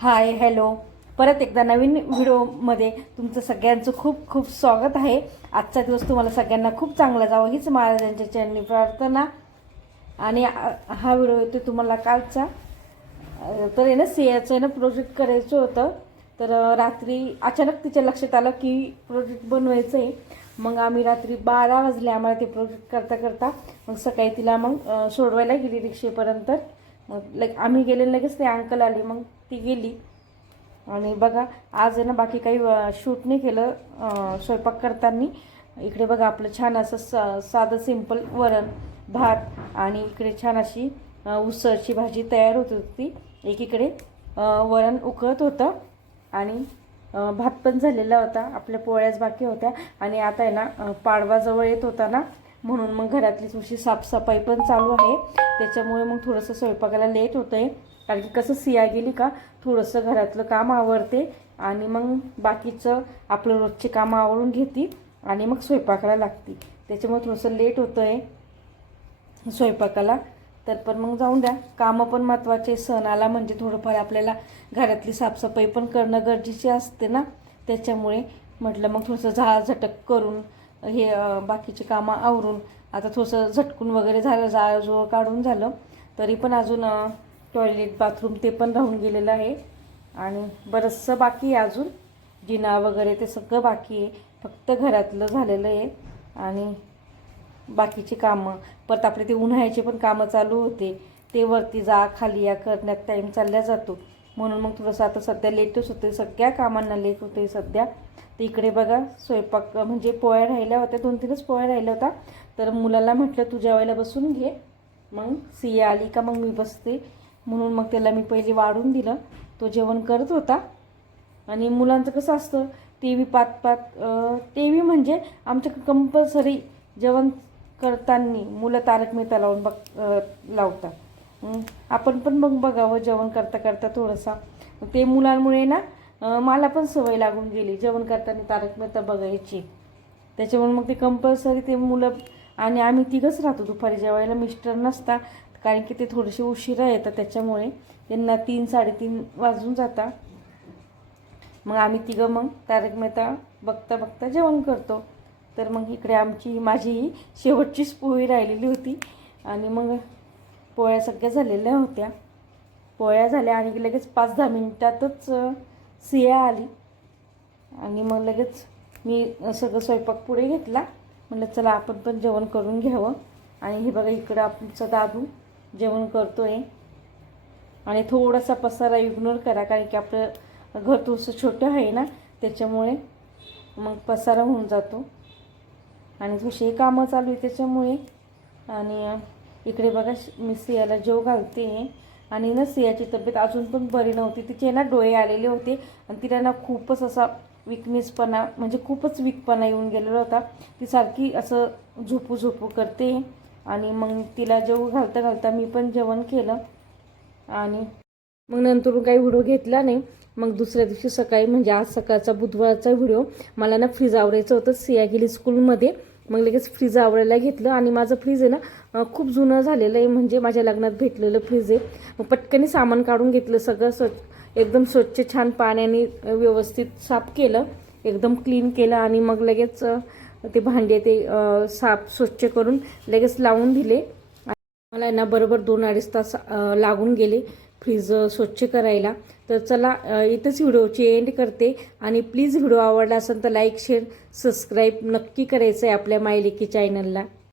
Hi hello. परत एकदा नवीन व्हिडिओमध्ये तुमचं सगळ्यांचं खूप खूप स्वागत आहे. आजचा दिवस तुम्हाला सगळ्यांना खूप चांगला जावं हीच महाराजांच्या चरणी प्रार्थना. आणि हा व्हिडिओ येतो तुम्हाला कालचा. तर आहे ना सियाचं आहे ना प्रोजेक्ट करायचं होतं. तर रात्री अचानक तिच्या लक्षात आलं की प्रोजेक्ट बनवायचं आहे. मग आम्ही रात्री 12 वाजले आम्हाला ते प्रोजेक्ट करता करता. मग सकाळी तिला मग सोडवायला गेली रिक्षेपर्यंत. मग आम्ही गेले लगेच ते अंकल आले मग ती गेली. आणि बघा आज आहे ना बाकी काही शूट नाही केलं स्वयंपाक करताना. इकडे बघा आपलं छान असं साधं सिंपल वरण भात आणि इकडे छान अशी उसळची भाजी तयार होत होती. एकीकडे वरण उकळत होतं आणि भात पण झालेला होता. आपल्या पोळ्याच बाकी होत्या. आणि आता आहे ना पाडवा जवळ येत होता ना, म्हणून मग घरातली थोडीशी साफसफाई पण चालू आहे. त्याच्यामुळे मग थोडंसं स्वयंपाकाला लेट होतं आहे. कारण की कसं सिया गेली का थोडंसं घरातलं काम आवरते आणि मग बाकीचं आपलं रोजचे काम आवरून घेते आणि मग स्वयंपाकाला लागते. त्याच्यामुळे थोडंसं लेट होतं आहे स्वयंपाकाला. तर पण मग जाऊन द्या, कामं पण महत्त्वाचे. सण आला म्हणजे थोडंफार आपल्याला घरातली साफसफाई पण करणं गरजेचे असते ना. त्याच्यामुळे म्हटलं मग थोडंसं झटक करून हे बाकीचे कामं आवरून आता थोडंसं झटकून वगैरे झालं, जाळजूळ काढून झालं. तरी पण अजून टॉयलेट बाथरूम ते पण राहून गेलेलं आहे आणि बरंचसं बाकी आहे अजून. जिना वगैरे ते सगळं बाकी आहे. फक्त घरातलं झालेलं आहे आणि बाकीची कामं परत आपले ते उन्हाळ्याचे पण कामं चालू होते. ते वरती जा खाली या करण्यात टाईम चालला जातो. म्हणून मग थोडंसं आता सध्या लेटच होते, सगळ्या कामांना लेट होते सध्या. तर इकडे बघा स्वयंपाक म्हणजे पोळ्या राहिल्या होत्या, 2-3च पोळ्या राहिल्या होत्या. तर मुलाला म्हटलं तू जेवायला बसून घे, मग सिया आली का मग मी बसते. म्हणून मग त्याला मी पहिले वाढून दिलं. तो जेवण करत होता. आणि मुलांचं कसं असतं टी व्ही पाहत टी व्ही म्हणजे आमच्याकडे कंपल्सरी जेवण करताना मुलं तारक मेहता लावतात. आपण पण मग बघावं जेवण करता करता थोडंसं. ते मुलांमुळे ना मला पण सवय लागून गेली जेवण करताना तारक मेहता बघायची. त्याच्यामुळे मग ते कंपल्सरी ते मुलं आणि आम्ही तिघंच राहतो दुपारी जेवायला. मिस्टर नसता कारण की ते थोडेसे उशिरा येतात, त्याच्यामुळे त्यांना 3-3:30 वाजून जातात. मग आम्ही तिघं मग तारक मेहता बघता बघता जेवण करतो. तर मग इकडे माझी शेवटचीच पोळी राहिलेली होती आणि मग पोळ्या सगळ्या झालेल्या होत्या. पोळ्या झाल्या आणि लगेच 5-10 मिनिटातच सिया आली आणि मग लगेच मी सगळं स्वयंपाक पुढे घेतला. म्हटलं चला आपण पण जेवण करून घ्यावं. आणि हे बघा इकडं आमचा दादू जेवण करतो आहे. आणि थोडासा पसारा इग्नोर करा कारण की आपलं घर थोडंसं छोटं आहे ना, त्याच्यामुळे मग पसारा होऊन जातो आणि थोडीशी कामं चालू आहे त्याच्यामुळे. आणि इकडे बघा मी सियाला जेव घालते आणि ना सियाची तब्येत अजून पण बरी नव्हती. तिचे ना डोळे आलेले होते आणि तिला ना खूपच असा विकनेसपणा म्हणजे खूपच वीकपणा येऊन गेलेला होता. ती सारखी असं झोपू करते. आणि मग तिला जेव घालता घालता मी पण जेवण केलं आणि मग नंतर काही व्हिडिओ घेतला नाही. मग दुसऱ्या दिवशी सकाळी म्हणजे आज सकाळचा बुधवारचा व्हिडिओ मला ना फ्रीज आवरायचं होतं. सिया गेली स्कूलमध्ये, मग लगेच फ्रीज आवरायला घेतलं. आणि माझं फ्रीज आहे ना खूप जुनं झालेलं आहे, म्हणजे माझ्या लग्नात भेटलेलं फ्रीज आहे. मग पटकन सामान काढून घेतलं, सगळं एकदम स्वच्छ छान पाण्याने व्यवस्थित साफ केलं, एकदम क्लीन केलं. आणि मग लगेच ते भांडे ते साफ स्वच्छ करून लगेच लावून दिले. मला ना बरोबर 2-2.5 तास लागून गेले फ्रीज स्वच्छ करायला. तर चला इथंच व्हिडिओची एंड करते. आणि प्लीज व्हिडिओ आवडला असेल तर लाईक शेअर सबस्क्राईब नक्की करायचं आहे आपल्या मायलेकी चॅनलला.